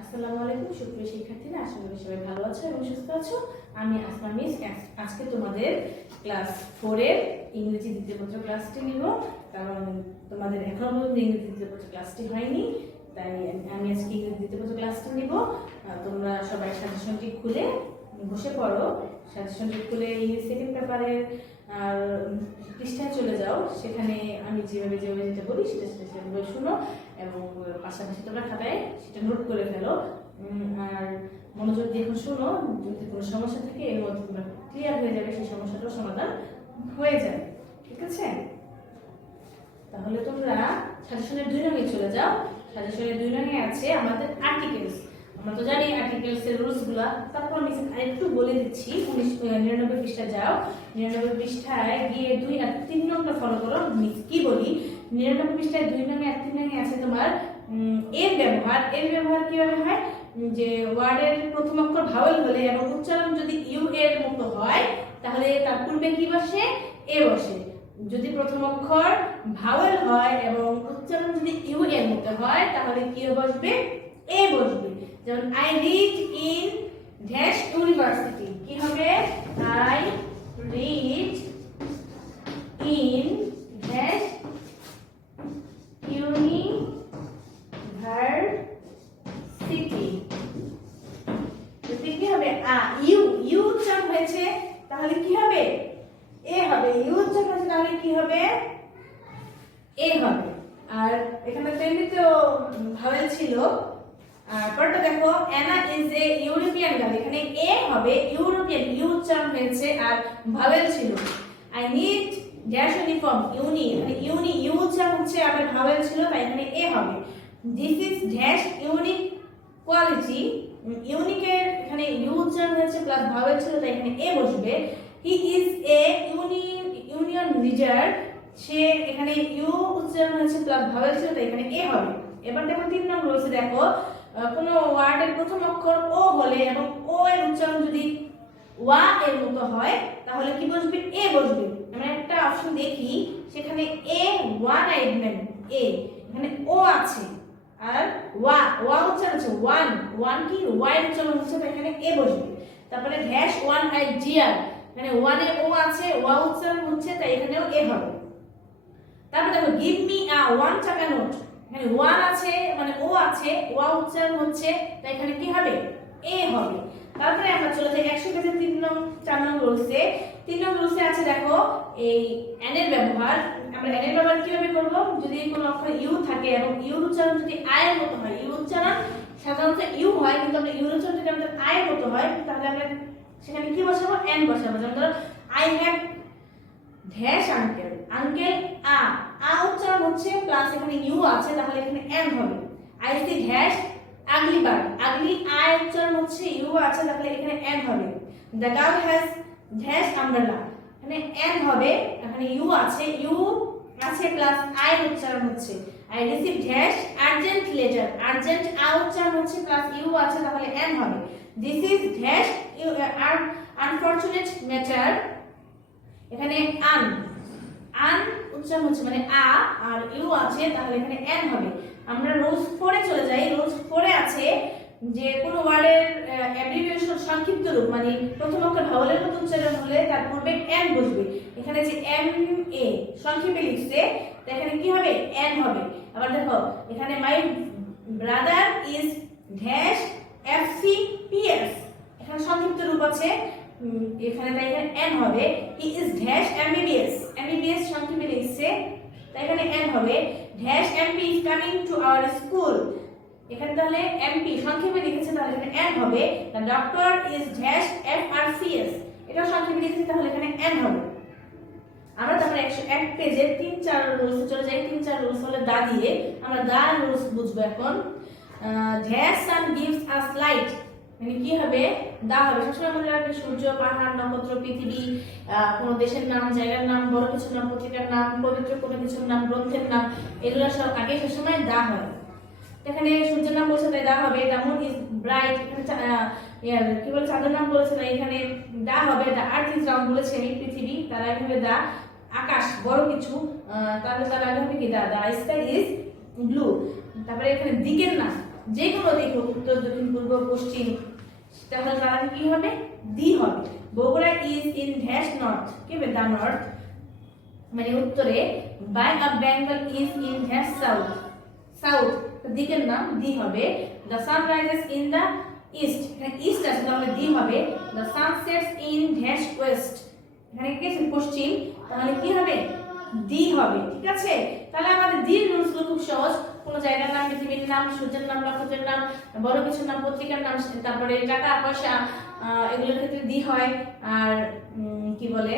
আসসালামু আলাইকুম সুপ্রিয় শিক্ষার্থীরা, আশা করি সবাই ভালো আছো এবং সুস্থ আছো। আমি আসমা মিস আজকে তোমাদের ক্লাস 4 এর ইংরেজি দ্বিতীয় পত্র ক্লাসটি নিব, কারণ তোমাদের এখনো পর্যন্ত ইংরেজি দ্বিতীয় পত্র ক্লাসটি হয়নি, তাই আমি আজকে ইংরেজি দ্বিতীয় পত্র ক্লাসটি নিব। তোমরা সবাই সাজেশনটি খুলে বসে পড়ো। সাজেশনটি খুলে ইংলিশ সেকেন্ড পেপারের আর পৃষ্ঠায় চলে যাও। সেখানে আমি যেভাবে যেটা বলি সেটা শুনো এবং পাশাপাশি তোমরা খাতায় সেটা নোট করে ফেলো। আর মনোযোগ দিয়ে এখন শোনো, যদি কোনো সমস্যা থাকে এর মধ্যে তোমরা ক্লিয়ার হয়ে যাবে, সেই সমস্যাটাও সমাধান হয়ে যাবে। ঠিক আছে? তাহলে তোমরা সাজেশনের 2 নঙে চলে যাও। সাজেশনের 2 নঙে আছে আমাদের আর্টিকেলস। আমরা তো জানি আর্টিকেলস এর রুলস গুলা, তারপর আমি আরেকটু বলে দিচ্ছি। 99 পৃষ্ঠায় যাও। 99 পৃষ্ঠায় গিয়ে 2 আর 3 নম্বর ফলো করো। কি বলি? 99 পৃষ্ঠায় 2 নঙে আর 3 নঙে আছে তোমার এর ব্যবহার। এর ব্যবহার কিভাবে হয়? যে ওয়ার্ডের প্রথম অক্ষর ভাওয়েল হলে এবং উচ্চারণ যদি ইউ এর মতো হয় তাহলে তার পূর্বে কি বসে? এ বসে। যদি প্রথম অক্ষর ভাওয়েল হয় এবং উচ্চারণ যদি ইউ এর মতো হয় তাহলে কি বসবে? এ বসবে। যেমন I read in dash university, কি হবে? I read in dash university. যদি কি হবে? ইউ ইউ উচ্চারণ হয়েছে তাহলে কি হবে? এ হবে। ইউ উচ্চারণ হয়েছে তাহলে কি হবে? এ হবে। আর এখানে তো এমনিতেও ভাওয়েল ছিল। পরটা দেখো, Anna is a European girl, এখানে এ হবে। ইউরোপিয়ান ইউ উচ্চারণ হয়েছে আর ভাওয়েল ছিল। I need dash uniform, uni, এখানে ইউনি ইউ উচ্চারণ হচ্ছে আবার ভাওয়েল ছিল, তাই এখানে এ হবে। This is dash unique quality, ইউনিকের এখানে ইউ উচ্চারণ হয়েছে প্লাস ভাওয়েল ছিল, তাই এখানে এ বসবে। He is a union leader, সে, এখানে ইউ উচ্চারণ হয়েছে প্লাস ভাওয়েল ছিল, তাই এখানে এ হবে। এবার দেখো 3 নম্বর রয়েছে। দেখো কোন ওয়ার্ডের প্রথম অক্ষর ও হলে এবং ও এর উচ্চারণ যদি ওয়া এর মতো হয় তাহলে কি বসবে? এ বসবে। আমরা একটা অপশন দেখি, সেখানে এ ওয়ান আইডম্যান, এ, এখানে ও আছে আর ওয়া উচ্চারণ হচ্ছে ওয়ান, ওয়ান কি ওয়াই উচ্চারণ হচ্ছে, তাই এখানে এ বসবে। তারপরে ড্যাশ ওয়ান আই ডিয়ার, মানে ওয়ান এ ও আছে, ওয়া উচ্চারণ হচ্ছে, তাই এখানেও এ হবে। তারপরে দেখো গিভ মি আ ওয়ান টাকা নোট, এখানে ওয়ান আছে মানে ও আছে, ওয়া উচ্চারণ হচ্ছে, তাই এখানে কি হবে? এ হবে। তারপরে আমরা চলে যাই 100 পেজে 4 নং রুলসে। 3 নং রুলসে আছে দেখো এই এন এর ব্যবহার। আমরা এন এর ব্যবহার কিভাবে করব? যদি কোনো অক্ষর ইউ থাকে এবং ইউ উচ্চারণ যদি আই এর মতো হয়, ইউ উচ্চারণ সাধারণত ইউ হয় কিন্তু আমরা ইউ উচ্চারণ যদি আমাদের আই এর মতো হয় তাহলে আমরা সেখানে কি বসাবো? এন বসাবো। যেমন ধরো I have dash uncle, uncle আ উচ্চারণ হচ্ছে প্লাস এখানে ইউ আছে, তাহলে এখানে এন হবে। I see dash ugly bird, ugly I উচ্চারণ হচ্ছে ইউ আছে, তাহলে এখানে এন হবে। The girl has dash umbrella, এখানে এন হবে, এখানে ইউ আছে, ইউ আছে প্লাস আই উচ্চারণ হচ্ছে। I receive dash urgent letter, urgent আ উচ্চারণ হচ্ছে প্লাস ইউ আছে, তাহলে এন হবে। This is dash unfortunate matter, এখানে আন উচ্চারণ হচ্ছে মানে আ আর ইউ আছে, তাহলে এখানে এন হবে। আমরা রুলস 4 এ চলে যাই। রুলস 4 এ আছে যে কোন ওয়ার্ডের অ্যাব্রিভিয়েশন সংক্ষিপ্ত রূপ, মানে প্রথম অক্ষর ভাওয়েলের মতো উচ্চারণ হলে তার পূর্বে এন বসবে। এখানে যে এম এ সংক্ষেপে লিখছে, তো এখানে কি হবে? এন হবে। আবার দেখো এখানে my brother is dash FC PS, এখানে সংক্ষিপ্ত রূপ আছে, এখানে তাই এখানে এন হবে। He is dash MBBS, MBBS সংক্ষেপে লিখছে, তাই এখানে এন হবে। Dash MP is coming to our school, এখানে তাহলে এমপি সংক্ষেপে লিখেছে, তাহলে এখানে এন হবে। The doctor is dash FRCS, এটা সংক্ষেপে লিখেছে, তাহলে এখানে এন হবে। আমরা তারপরে 101 পেজে 3-4 রুলস চলে যাই। 3-4 রুলস হলে দা দিয়ে আমরা দা রুলস বুঝবো এখন। ড্যাশ সান গিভস আস লাইট, মানে কি হবে? দা হবে। সবসময় মনে রাখবে সূর্য, পাহাড়, নক্ষত্র, পৃথিবী, কোন দেশের নাম, জায়গার নাম, বড় কিছুর নাম, পত্রিকার নাম, পবিত্র কোনো কিছুর নাম, গ্রন্থের নাম, এগুলো সব আগে সবসময় দা হয়। এখানে সূর্যের নাম বলছে তাই দা হবে। দ্য মুন ইজ ব্রাইট, এখানে কি বলে চাঁদের নাম বলেছে তাই এখানে দা হবে। দ্য আর্থ ইজ রাউন্ড বলেছে আমি পৃথিবী, তার আগে হবে দা আকাশ বড় কিছু, তাহলে তার আগে হবে কি? The sky is blue. তারপরে এখানে দিকের নাম, যে কোনো দিক হোক, উত্তর, দক্ষিণ, পূর্ব, পশ্চিম, তাহলে তার আগে কি হবে? দি হবে। Bogura is in dash north, কি হবে? দা নর্থ মানে উত্তরে। Bay of Bengal is in dash south, south দিকের নাম দি হবে। The sun rises in the east, এখানে ইস্ট আছে তাহলে দি হবে। The sun sets in dash west, এখানে কি আছে? পশ্চিম, তাহলে কি হবে? দি হবে। ঠিক আছে, তাহলে আমাদের দির রুলস গুলো খুব সহজ। কোন জায়গার নাম, পৃথিবীর নাম, সূর্যের নাম, নক্ষত্রের নাম, বড় কিছুর নাম, পত্রিকার নাম, তারপরে টাকা পয়সা, এগুলোর ক্ষেত্রে দি হয়। আর কি বলে,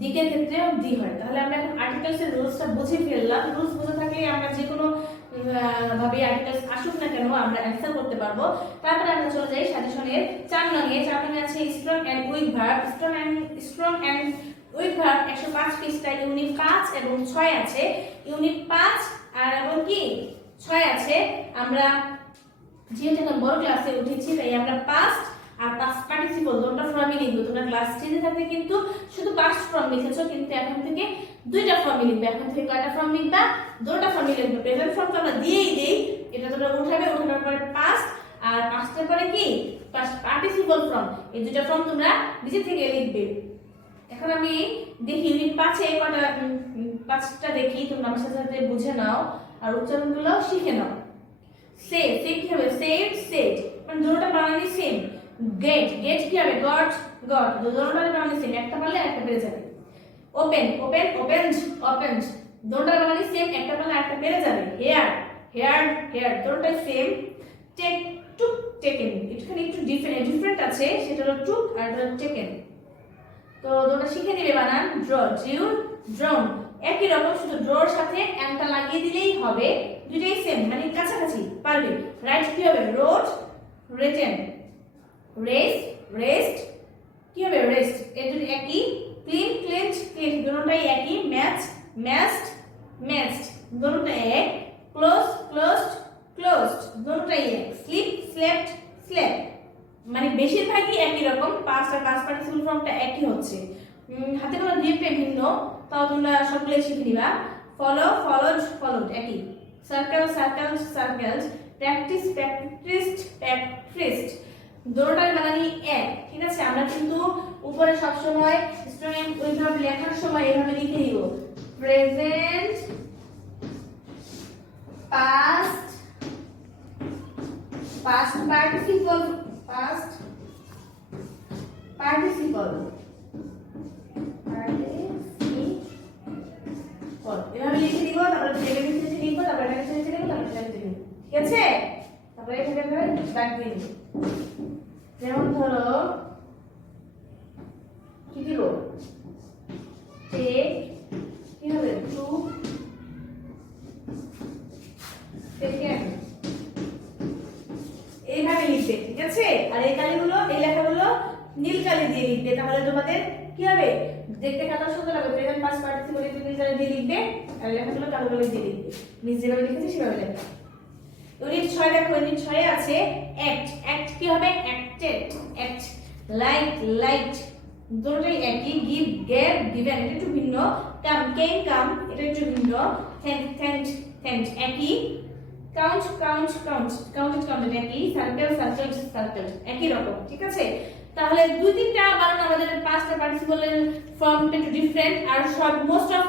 দিকের ক্ষেত্রেও দি হয়। তাহলে আমরা এখন আর্টিকেলস এর রুলসটা বুঝে ফেললাম। রুলস বুঝে থাকলে আমরা যে কোনো ভাবে আর্টিকেলস আসুক না কেন আমরা অ্যানসার করতে পারবো। তারপরে আমরা চলে যাই সাজেশনের 4 নংয়ে। 4 নংয়ে আছে strong and weak verb. Strong and weak verb 105 পৃষ্ঠা, ইউনিট 5 এবং 6 আছে। ইউনিট 5 আর এবং কি 6 আছে। আমরা যেহেতু এখন বড় ক্লাসে উঠেছি তাই আমরা পাস্ট আর পাস্ট পার্টিসিপল দুটো ফর্মই লিখব। তোমরা ক্লাস 10 এ থাকতে কিন্তু শুধু পাস্ট ফর্ম লিখেছো, কিন্তু এখন থেকে দুইটা ফর্মই লিখবে। এখন থেকে কয়টা ফর্ম লিখবা? দুটো ফর্মই লিখবে। প্রেজেন্ট ফর্ম তো আমরা দিয়েই দেই, এটা তোমরা উঠাবে, উঠানোর পরে পাস্ট আর পাস্টের পরে কি পাস্ট পার্টিসিপল ফর্ম, এই দুটো ফর্ম তোমরা নিজে থেকে লিখবে। এখন আমি দেখি ইউনিট 5 এ কয়টা 5টা দেখি, তোমরা আমার সাথে সাথে বুঝে নাও আর উচ্চারণগুলো শিখে নাও। সে কি হবে? সেড সেড, মানে দুটোটা বানানি সেম। গেট গেট কি হবে? গট গট, দুটোটা বানানি সেম, একটা পারলে একটা পেরে যাবে। ওপেন ওপেন ওপেনড ওপেনড, দুটোটা বানানি সেম, একটা পারলে একটা পেরে যাবে। হেয়ার হেয়ার হেয়ার, দুটোটাই সেম। টেক টুক টেকেন, এখানে একটু ডিফারেন্ট আছে, সেটা হলো টুক আর টেকেন। তো দুটো শিখে নিবে বানান। ড্র ড্রিউ ড্রোন, একই রকম, শুধু ড্রর সাথে এমটা লাগিয়ে দিলেই হবে, দুটোই সেম মানে কাছাকাছি পারবে। রাইট কি হবে? Road written. রেস্ট রেস্ট কি হবে? রেস্ট, এই দুটো একই। ক্লিন ক্লিনড ক্লিন, দুটোটাই একই। ম্যাচ ম্যাচড ম্যাচড, দুটোটাই এক। ক্লোজ ক্লোজড ক্লোজড, দুটোটাই এক। স্লিপ স্লেপ্ট স্লেপ্ট, মানে বেশিরভাগই একই রকম, পাস্ট আর পাস্ট পার্টিসিপল ফর্মটা একই হচ্ছে। হাতে কোনো দুইটা ভিন্ন, তাও তোমরা সবগুলোই শিখে নিবা। ফলো ফলোড ফলোড একই। Circle circle circled, practice practised practised, দুটোটার বানানি এক। ঠিক আছে, আমরা কিন্তু উপরে সব সময় স্ট্রং এন্ড উইক ভার্ব লেখার সময় এভাবে লিখে দিব। Present past past participle, past participle এভাবে লিখে দিব। তারপরে প্রেজেন্ট টেন্সে লিখব, তারপরে এটা টেন্সে লিখব, তারপরে এটা লিখব। ঠিক আছে, তারপরে এখানে দাগ দিয়ে দিব। যেমন ধরো কি দিব? টেক কি হবে? টু টেকেন, এইভাবে লিখবে। ঠিক আছে, আর এই কালিগুলো, এই লেখাগুলো নীল কালি দিয়ে লিখবে, তাহলে তোমাদের কি হবে? দেখতে কত সুন্দর লাগবে। প্রেজেন্ট পাস্ট পার্টিসিপল নীল কালি দিয়ে লিখবে, আর লেখাগুলো কালো কালি দিয়ে লিখবে। নিচে যেভাবে লিখেছি সেভাবে লিখবে। ইউনিট 6 দেখো, ইউনিট 6 এ আছে অ্যাক্ট। অ্যাক্ট কি হবে? Acted act. লাইট লাইট, দুটোই একই। গিভ গেভ গিভেন, এটা একটু ভিন্ন। কাম কেম কাম, এটা একটু ভিন্ন। থ্যাঙ্ক থ্যাঙ্কড থ্যাঙ্কড একই। Count count count counted counted একই। সার্কেল সার্কেল সার্কেল একই রকম। ঠিক আছে, তাহলে দুই তিনটা বানান আমাদের পাঁচটা পার্টিসিপলের ফর্মটা একটু ডিফারেন্ট, আর সব মোস্ট অফ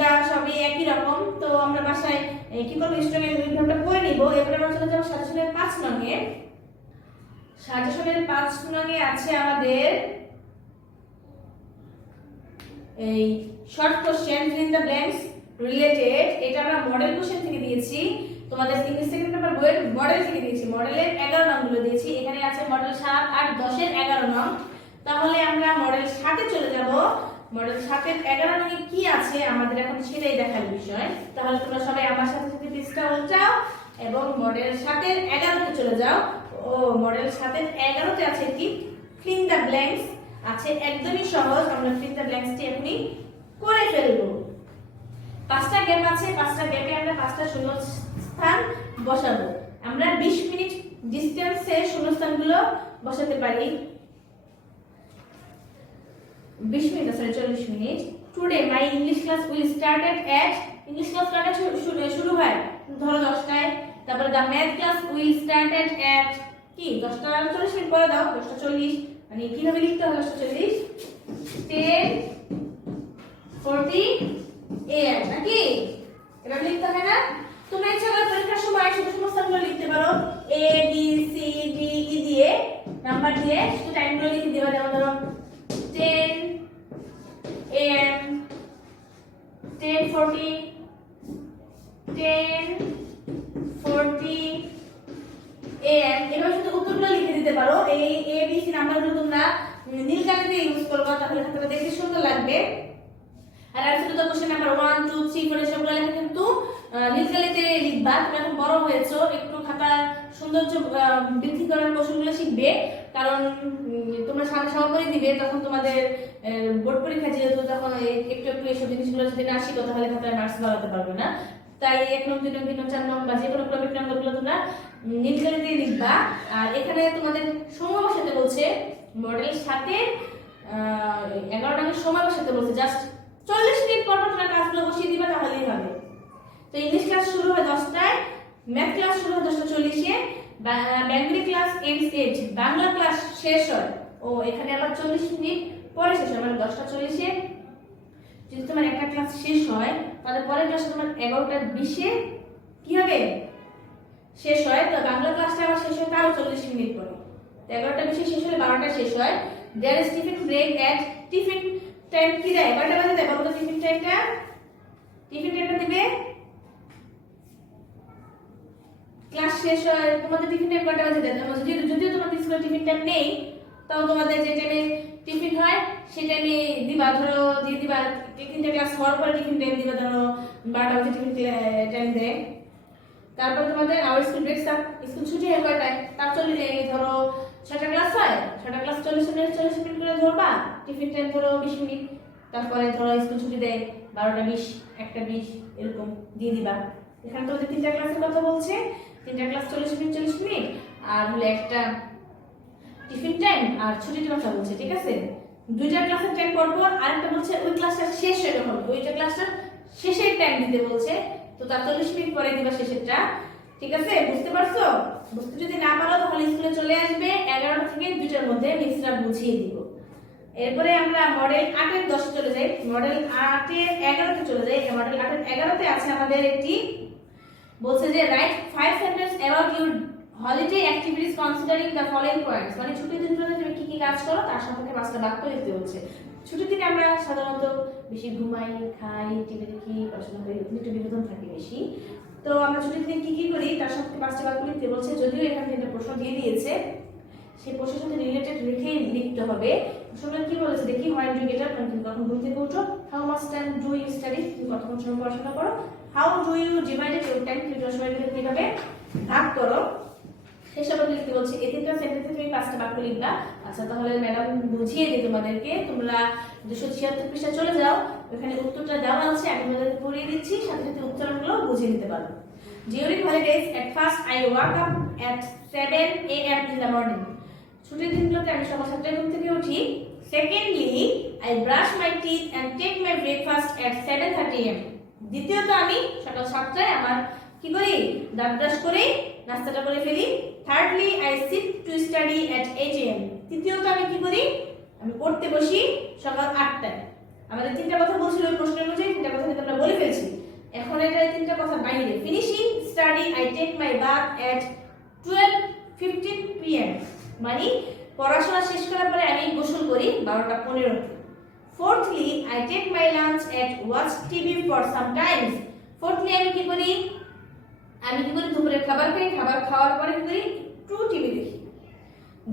দা সবই একই রকম। তো আমরা বাসায় কি করব? স্ট্রং এর উইকভার্বটা পড়ে নিব। এরপর আমরা চলে যাব সাজেশনের 5 নংয়ে। সাজেশনের 5 নংয়ে আছে আমাদের এই short question fill the blanks related. এটা আমরা মডেল কোশ্চেন থেকে দিয়েছি, তোমাদের ইংলিশ সেকেন্ড পেপার বইয়ের মডেল থেকে দিয়েছি। মডেলের 11 নংগুলো দিয়েছি। এখানে আছে মডেল 7, 8, 10 এর 11 নং। তাহলে আমরা মডেল 7 এ চলে যাব। মডেল 7 এর 11 নং এ কি আছে আমাদের এখন সেটাই দেখার বিষয়। তাহলে তোমরা সবাই আমার সাথে সাথে পৃষ্ঠা উল্টাও এবং মডেল 7 এর 11 তে চলে যাও। ও মডেল 7 এর 11 তে আছে কি? ফিল দ্য ব্ল্যাঙ্কস আছে, একদমই সহজ। আমরা ফিল দ্য ব্ল্যাঙ্কসটি এখনি করে ফেলবো। 5টা গ্যাপ আছে, 5টা গ্যাপে আমরা 5টা শূন্যস্থান বসাবো। আমরা 20 মিনিট ডিসটেন্সে শূন্যস্থানগুলো বসাতে পারি। 20 minute sorry 40 minute. Today my English class will started at, English class শুরু হয় ধরো 10টায়, তারপরে the math class will started at কি 10:40 মিনিট পরে দাও 10:40 মানে কিভাবে লিখতে হবে 10:40 10:40 am নাকি এভাবে লিখতে হবে না তোমরা ইচ্ছা করে পরীক্ষার সময় শুধু সমস্যাগুলো লিখতে পারো a b c d e দিয়ে নাম্বার দিয়ে শুধু টাইমগুলো লিখে দিবা যেমন ধরো 10 am 10:40 10:40 am এভাবে শুধু উত্তরগুলো লিখে দিতে পারো এই a b c নাম্বারগুলো তোমরা নীল কালিতে ইউজ করবা তাহলে খাতাটা দেখতে সুন্দর লাগবে আর আসলে তো কোশ্চেন নাম্বার 1 2 3 করে সবগুলো লেখা কিন্তু নীল কালিতে লিখবা তুমি এখন বড় হয়েছো একটু খাতা সৌন্দর্য বৃদ্ধি করার কৌশলগুলো শিখবে কারণ তোমরা সামনে সমাপনী দিবে তখন তোমাদের বোর্ড পরীক্ষা যেহেতু তখন একটু একটু এইসব জিনিসগুলো যদি না শিখো তাহলে খাতায় মার্কস বাড়াতে পারবে না তাই 1 নং 2 নং 3 নং 4 নং বা যে কোনো ক্রমিক নম্বরগুলো তোমরা নীল কালিতে লিখবা আর এখানে তোমাদের সময় বসাতে বলছে মডেল 7 এর 11 নং সময় বসাতে বলছে জাস্ট 40 মিনিট পর তোমরা কাজগুলো বসিয়ে দিবা তাহলেই হবে তো ইংলিশ ক্লাস শুরু হয় 10টায় ম্যাথ ক্লাস শুরু হয় 10:40 এ বেঙ্গলি ক্লাস এন্ডস 8 বাংলা ক্লাস শেষ হয় ও এখানে আবার 40 মিনিট পরে শেষ হয় মানে 10:40 এ যদি তোমার একটা ক্লাস শেষ হয় তাহলে পরের ক্লাসে তোমার 11:20 এ কি হবে শেষ হয় তো বাংলা ক্লাসটা আবার শেষ হয় তাও 40 মিনিট পরে তো 11:20 এ শেষ হলে 12টা শেষ হয় there is tiffin break at tiffin time কি দেয় কয়টা বাজে দেয় বলো তো টিফিন টাইমটা দিবে ক্লাস শেষ হয় তোমাদের টিফিন টাইম কয়টা বাজে দেয় যদিও তোমাদের স্কুলে টিফিন টাইম নেই তাও তোমাদের যে টাইমে টিফিন হয় সেই টাইমে দিবা ধরো দিয়ে দিবা তিনটা ক্লাস হওয়ার পরে টিফিন টাইম দিবা ধরো 12টা বাজে টিফিন টাইম দেয় তারপর তোমাদের আওয়ার স্কুল ব্রেক স্কুল ছুটি হয় কয়টায় তার চলে ধরো 6টা ক্লাস হয় 6টা ক্লাস 40 মিনিট করে ধরবা টিফিন টাইম ধরো 20 মিনিট তারপরে ধরো স্কুল ছুটি দেয় 12:20 1:20 এরকম দিয়ে দিবা এখানে তোমাদের তিনটা ক্লাসের কথা বলছে তিনটা ক্লাস 40 মিনিট আর হলো একটা টিফিন টাইম আর ছুটির কথা বলছে ঠিক আছে দুইটা ক্লাসের টাইম পড়বো আর একটা বলছে ওই ক্লাসটা শেষ হয়ে যখন ওইটা ক্লাসটা শেষের টাইম দিতে বলছে তো তার 40 মিনিট পরে দিবা শেষেরটা ঠিক আছে বুঝতে পারছো বুঝতে যদি না পারো তাহলে স্কুলে চলে আসবে 11টা থেকে 2টার মধ্যে মিসরা বুঝিয়ে দিব এরপরে আমরা মডেল 8 এর 10 চলে যাই মডেল 8 এর 11 তে চলে যাই মডেল 8 এর 11 তে আছে আমাদের একটি বলছে যে right 5 sentence about your holiday activities considering the following points মানে ছুটির দিনগুলোতে তুমি কি কি কাজ করো তার সম্পর্কে 5টা বাক্য লিখতে হচ্ছে ছুটির দিনে আমরা সাধারণত বেশি ঘুমাই খাই টিভি দেখি পড়াশোনা করি একটু বিনোদন থাকে বেশি তো আমরা ছুটির দিনে কি কি করি তার সম্পর্কে 5টা বাক্য লিখতে বলছে যদিও এখানে একটা প্রশ্ন দিয়ে দিয়েছে সেই প্রশ্নের সাথে রিলেটেড রেখে লিখতে হবে প্রশ্নটা কি বলেছে দেখি হোয়াই ডু গেট আপ তুমি কখন ঘুম থেকে ওঠো how much time do you study তুমি কতক্ষণ সময় পড়াশোনা করো how do you divide your time তুমি সময়গুলো কিভাবে ভাগ করো সেসব লিখতে বলছে এই তিনটা সেন্টেন্সে তুমি 5টা বাক্য লিখবা আচ্ছা তাহলে ম্যাডাম বুঝিয়ে দিই তোমাদেরকে তোমরা 276 পৃষ্ঠা চলে যাও ওখানে উত্তরটা দেওয়া আছে আমি তোমাদেরকে পড়িয়ে দিচ্ছি সাথে সাথে উত্তরগুলো বুঝিয়ে নিতে পারো During holidays at first I wake up at 7 am in the morning ছুটির দিনগুলোতে আমি সকাল 7টায় ঘুম থেকে উঠি secondly I brush my teeth and take my breakfast at 7:30 am দ্বিতীয়ত আমি সকাল 7টায় আমার কি করি দাঁত ব্রাশ করে নাস্তাটা করে ফেলি thirdly I sit to study at 8 am তৃতীয়ত আমি কি করি আমি পড়তে বসি সকাল 8টায় আমাদের তিনটা কথা বলছিল ওই প্রশ্নের অনুযায়ী তিনটা কথা কিন্তু আমরা বলে ফেলছি এখন এটা তিনটা কথা বাইরে finishing study I take my bath at 12:15 pm মানে পড়াশোনা শেষ করার পরে আমি গোসল করি 12:15 তে fourthly I take my lunch at watch TV for some times fourthly আমি কি করি দুপুরে খাবার খাই খাবার খাওয়ার পরে কি করি একটু টিভি দেখি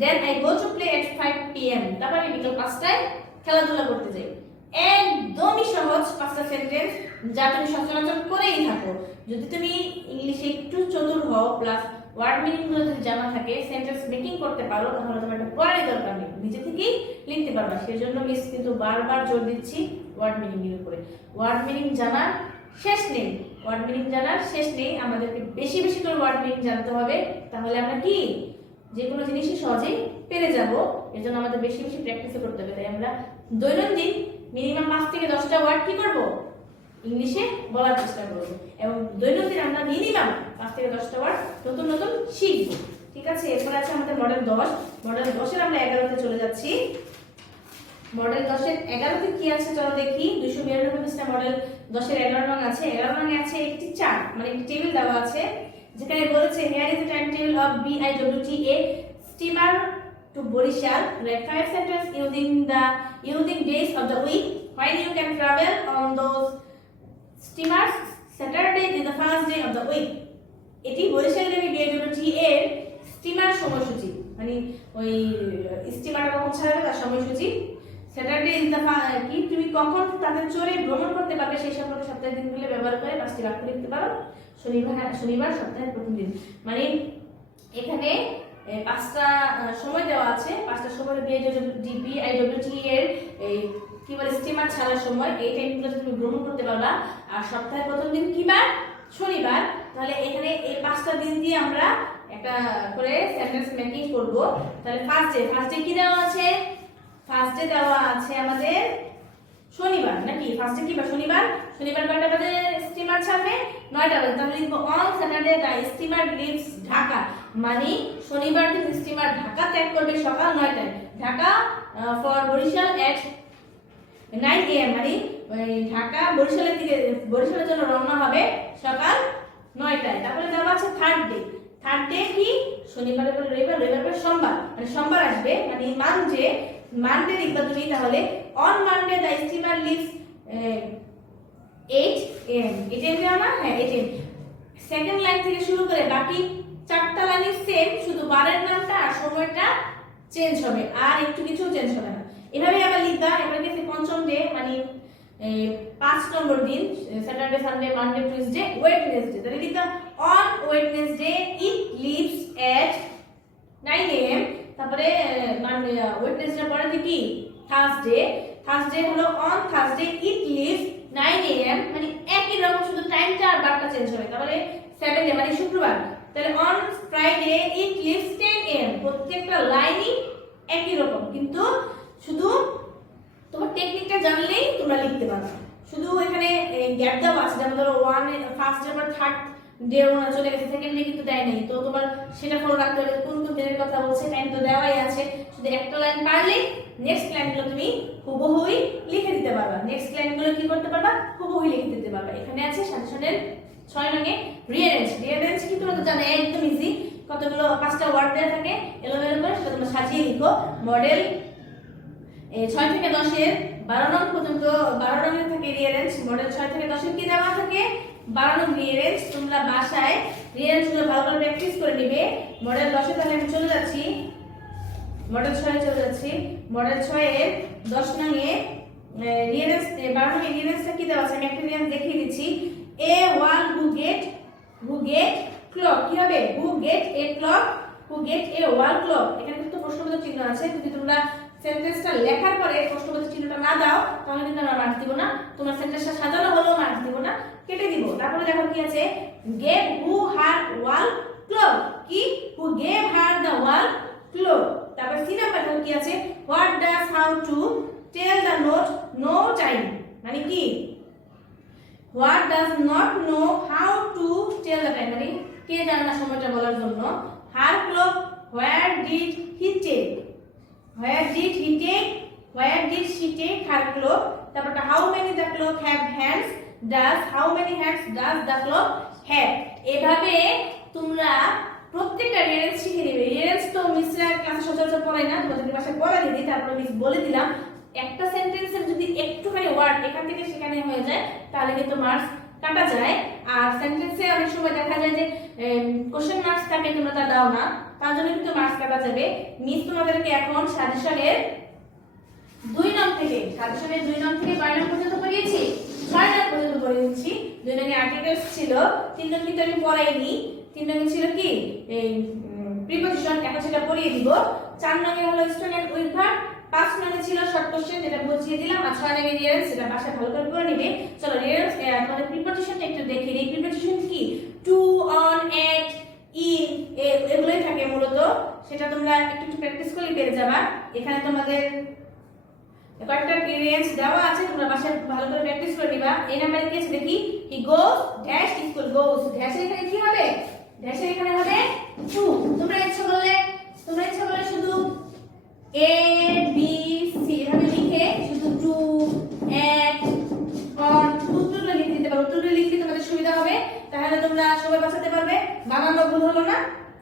then I go to play at 5 pm তারপর আমি বিকেল 5টায় খেলাধুলা করতে যাই একদমই সহজ 5টা সেন্টেন্স যা তুমি সচরাচর করেই থাকো যদি তুমি ইংলিশে একটু চতুর হও প্লাস ওয়ার্ড মিনিং গুলো যদি জানা থাকে সেন্টেন্স মেকিং করতে পারো তাহলে তোমার এটা পড়ারই দরকার নেই নিজে থেকেই লিখতে পারবা সেজন্য মিস কিন্তু বারবার জোর দিচ্ছি ওয়ার্ড মিনিং এর উপরে ওয়ার্ড মিনিং জানার শেষ নেই আমাদেরকে বেশি বেশি করে ওয়ার্ড মিনিং জানতে হবে তাহলে আমরা কি যে কোনো জিনিসই সহজেই পেরে যাব এজন্য আমাদের বেশি বেশি প্র্যাকটিস করতে হবে তাই আমরা দৈনন্দিন মিনিমাম 5 থেকে 10টা ওয়ার্ড কি করব ইংলিশে বলার চেষ্টা করব এবং দৈনন্দিন আমরা মিনিমাম 5 থেকে 10টা ওয়ার্ড নতুন নতুন শিখব। ঠিক আছে, এরপর আছে আমাদের মডেল 10। মডেল 10 এর আমরা 11তে চলে যাচ্ছি। মডেল 10 এর 11তে কি আছে চলো দেখি। 292 পৃষ্ঠা মডেল 10 এর 11 নং আছে। 11 নং এ আছে একটি চার্ট, মানে একটি টেবিল দেওয়া আছে, যেখানে বলেছে here is the time table of BIWTA steamer to Borishal. Write 5 sentences using days of the week when you can travel on those steamers. Saturday is the first day of the week. এটি বরিশাল থেকে BIWTA এর steamer সময়সূচি, মানে ওই স্টিমারটা কখন ছাড়বে তার সময়সূচি। স্যাটারডে ইজ দ্য কি তুমি কখন তাতে চড়ে ভ্রমণ করতে পারবে সেই সম্পর্কে সপ্তাহের দিনগুলো ব্যবহার করে 5টি বাক্য লিখতে পারো। শনিবার সপ্তাহের প্রথম দিন, মানে এখানে 5টা সময় দেওয়া আছে। 5টা সময় BIWTA এর এই কি বলে স্টিমার ছাড়ার সময়, এই টাইমগুলোতে তুমি ভ্রমণ করতে পারবা। আর সপ্তাহের প্রথম দিন কি বার? শনিবার। তাহলে এখানে এই 5টা দিন দিয়ে আমরা একটা করে সেন্টেন্স মেকিং করব। তাহলে ফার্স্ট ডে কি দেওয়া আছে? ফার্স্ট ডে দেওয়া আছে আমাদের শনিবার, নাকি ফার্স্ট ডে কি বা শনিবার। শনিবার কয়টা বাজে স্টিমার ছাড়বে? 9টা বাজে। তাহলে লিখবো on Saturday the steamer leaves Dhaka, মানে শনিবার দিন স্টিমার ঢাকা ত্যাগ করবে সকাল 9টায়। Dhaka for Barisal at 9 AM, মানে ঢাকা বরিশালের দিকে বরিশালের জন্য রওনা হবে সকাল 9টায়। তারপরে দেওয়া আছে থার্ড ডে কি? শনিবারের পরে রবিবার, রবিবার পরে সোমবার, মানে সোমবার আসবে, মানে মানডে লিখবা তুমি। তাহলে on Monday the steamer leaves 8 AM। 8 AM দেওয়া না? হ্যাঁ 8 AM। সেকেন্ড লাইন থেকে শুরু করে বাকি 4টা লাইনই সেম, শুধু বারের নামটা আর সময়টা চেঞ্জ হবে, আর একটু কিছু চেঞ্জ হবে না। এভাবে আবার লিখবা। এবার গেছে পঞ্চম ডে, মানে 5 নম্বর দিন, Saturday Sunday Monday Tuesday Wednesday. তাহলে লিখবা on Wednesday it leaves at 9 AM। তারপরে ওয়েডনেসডে পরে কি? থার্সডে হলো on Thursday it leaves 9 AM, মানে একই রকম, শুধু টাইমটা আর বারটা চেঞ্জ হবে। তারপরে 7 ডে মানে শুক্রবার, তাহলে on Friday it leaves 10 AM। প্রত্যেকটা লাইনই একই রকম, কিন্তু শুধু তোমার টেকনিকটা জানলেই তোমরা লিখতে পারবে। শুধু এখানে গ্যাপ দেওয়া আছে, যেমন ধরো ফার্স্ট ডে পর থার্ড ডে ওনা চলে গেছে, সেকেন্ড ডে কিন্তু দেয় নাই, তো তোমার সেটা ফলো রাখতে হবে কোন কোন দিনের কথা বলছে। টাইম তো দেওয়াই আছে, শুধু একটা লাইন পারলে নেক্সট লাইনগুলো তুমি হুবহুই লিখে দিতে পারবা। নেক্সট লাইনগুলো কি করতে পারবা? হুবহুই লিখে দিতে পারবা। এখানে আছে সাজেশনের 6 নং এ রিঅ্যারেঞ্জ কি তোমরা তো জানো একদম ইজি। কতগুলো 5টা ওয়ার্ড দেওয়া থাকে এলোমেলো করে, সেটা তোমরা সাজিয়ে লিখো। মডেল 6 থেকে 10 এর 12 নং পর্যন্ত 12 রঙের থাকে রিঅ্যারেঞ্জ। মডেল 6 থেকে 10 এর কি দেওয়া থাকে? 12 নং রিঅ্যারেঞ্জ। তোমরা বাসায় রিঅ্যারেঞ্জগুলো ভালো করে প্র্যাকটিস করে নিবে। মডেল 10 এ তাহলে আমি চলে যাচ্ছি, মডেল 6 এ চলে যাচ্ছি। মডেল 6 এর 10 নং এ রিঅ্যারেঞ্জ 12 নং এর রিঅ্যারেঞ্জটা কি দেওয়া আছে আমি একটা রিঅ্যারেঞ্জ দেখিয়ে দিচ্ছি। এ ওয়াল হু গেট ক্লক, কি হবে? হু গেট এ ক্লক, হু গেট এ ওয়াল ক্লক। এখানে কিন্তু প্রশ্নবোধক চিহ্ন আছে, যদি তোমরা সেন্টেন্সটা লেখার পরে প্রশ্নবোধক চিহ্নটা না দাও তাহলে কিন্তু আমরা মার্কস দিব না। তোমার সেন্টেন্সটা সাজানো হলেও মার্কস দিব না, কেটে দিব। তারপরে দেখো কি আছে, গেভ হু হার ওয়াল ক্লক, কি? Who gave her the wall clock. তারপর সি নাম্বার দেখো কি আছে, what does how to tell the note no time, মানে কি? What does not know how to tell the time, মানে কে জানে না সময়টা বলার জন্য। Her clock, where did he take, where did he take, where did she take her clock। তারপরটা how many the clock have hands, does how many hands does the clock have। এভাবে তোমরা প্রত্যেকটা রিঅ্যারেঞ্জ শিখে নেবে। Rearrange তো মিসরা ক্লাসে সচরাচর পড়াই না, তোমাদের ভাষায় পড়া দিই, তারপর মিস বলে দিলাম। একটা সেন্টেন্সের যদি একটুখানি ওয়ার্ড এখান থেকে সেখানে হয়ে যায় তাহলে কিন্তু মার্কস কাটা যায়। আর সেন্টেন্সে অনেক সময় দেখা যায় যে কোশ্চেন মার্কস থাকে, তোমরা তা দাও না, তার জন্য কিন্তু মার্কস কাটা যাবে। মিস তোমাদেরকে এখন সাজেশনের 2 নং থেকে 2 নং পর্যন্ত পড়িয়েছি, 6 নং পর্যন্ত পড়িয়েছি। 2 নং এ আর্টিকেলস ছিল, 3 নং কিন্তু আমি পড়াইনি। 3 নং ছিল কি এই প্রিপজিশন, এখন সেটা পড়িয়ে দিব। 4 নং এ হলো স্টুডেন্ট উইথ ভার্ব, 5 নং এ ছিল শর্ট কোশ্চেন যেটা বুঝিয়ে দিলাম, আর 6 নং এ রিঅ্যারেঞ্জ, সেটা বাসায় ভালো করে পড়ে নিবে। চলো রিঅ্যারেঞ্জ তোমাদের প্রিপজিশনটা একটু দেখি। এই প্রিপজিশন কি? টু, অন, এট, ইন, এগুলোই থাকে মূলত, সেটা তোমরা একটু প্র্যাকটিস করলে পেরে যাবা। এখানে তোমাদের কয়েকটা রেঞ্জ দেওয়া আছে, তোমরা বাসায় ভালো করে প্র্যাকটিস করে নিবা। এই নাম্বারে কি আছে দেখি, হি গোস ড্যাশ স্কুল, গোস ড্যাশের এখানে কি হবে, ড্যাশের এখানে হবে টু। তোমরা ইচ্ছা করলে শুধু এ বি সি এভাবে লিখে শুধু টু এট অন উত্তরটা লিখে দিতে পারো। উত্তরটা লিখতে তোমাদের সুবিধা হবে, তাহলে তোমরা সবাই বাঁচাতে পারবে, বানানো ভুল হলো না।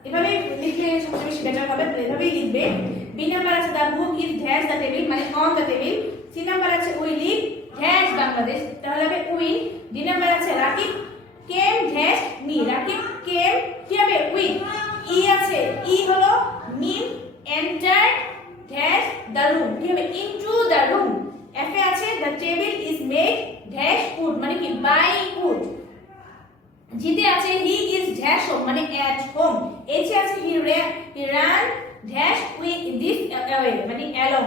এভাবে লিখলে সবচেয়ে বেশি বেটার হবে, এভাবেই লিখবে। বি নাম্বার আছে the book is dash the table, মানে on the table. C number আছে উই লিভ ড্যাশ বাংলাদেশ, তাহলে হবে উই। ডি নাম্বার আছে Rakib came dash me, Rakib came কি হবে উই। ই আছে, ই হলো মিন এন্টার ড্যাশ দা রুম, কি হবে ইনটু দা রুম। এফ এ আছে the table is made dash wood, মানে কি বাই উড। জিতে আছে হি ইজ ড্যাশ হোম, মানে এট হোম। এইচ আছে he ran dash with this away, মানে অ্যালং।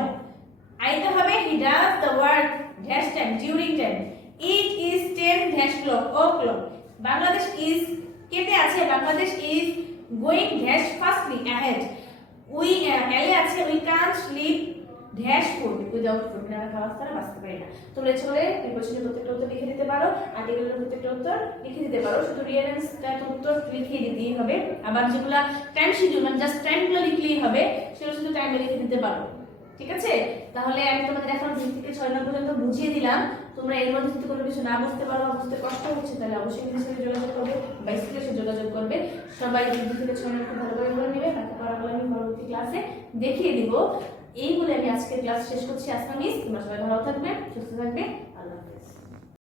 আইতে হবে he does the work dash time, during time. It is 10 dash clock, o'clock. Bangladesh is কেটে আছে, Bangladesh is going dash fastly ahead. উই এলে আছে we can't live dash food without food, না খাওয়া ছাড়া বাঁচতে পারি না। তোমরা ইচ্ছে করে এই কোশ্চেনের প্রত্যেকটা উত্তর লিখে দিতে পারো, আর্টিকেলের প্রত্যেকটা উত্তর লিখে দিতে পারো, শুধু রিয়ারেন্সটা উত্তর লিখে দিতেই হবে। আবার যেগুলা টাইম শিডিউল মানে জাস্ট টাইমগুলো লিখলেই হবে, সেগুলো শুধু টাইমে লিখে দিতে পারো। ঠিক আছে, তাহলে আমি তোমাদের এখন 2 থেকে 6 নম্বর পর্যন্ত বুঝিয়ে দিলাম। তোমরা এর মধ্যে যদি কোনো কিছু না বুঝতে পারো বা বুঝতে কষ্ট হচ্ছে, তাহলে অবশ্যই নিজের সাথে যোগাযোগ করবে বা স্কুলের সাথে যোগাযোগ করবে। সবাই 2 থেকে 6 নম্বর ভালো করে পড়ে নেবে, বাকি পড়াগুলো আমি পরবর্তী ক্লাসে দেখিয়ে দিব। এই বলে আমি আজকের ক্লাস শেষ করছি। আসমানিস, তোমরা সবাই ভালো থাকবে, সুস্থ থাকবে।